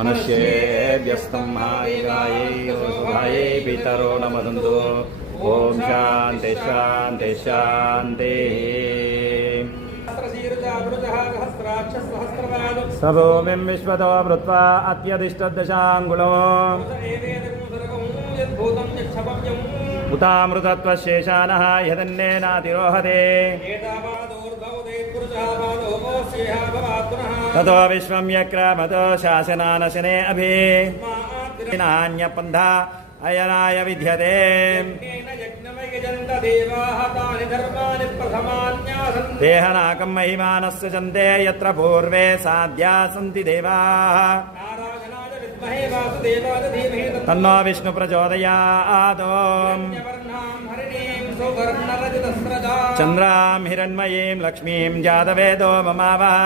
मनुष्येभ्यस्तं हायिगायै पितरो नमदन्तु। ओम शांति शांति शांति। सभूमिं विश्वतो भूत्वा अत्यधिष्ठदशाङ्गुलो उतामृतत्वशेषानः यदन्नेनातिरोहते ततो विश्वं यक्रामतो शासनानशने अभि नान्यपन्था अयनाय विद्यते। देहनाकं महिमानस्य चन्ते यत्र पूर्वे साध्या सन्ति देवाः तन्नो विष्णु प्रचोदयात्। चन्द्रां हिरण्मयीं लक्ष्मीं जातवेदो ममावः।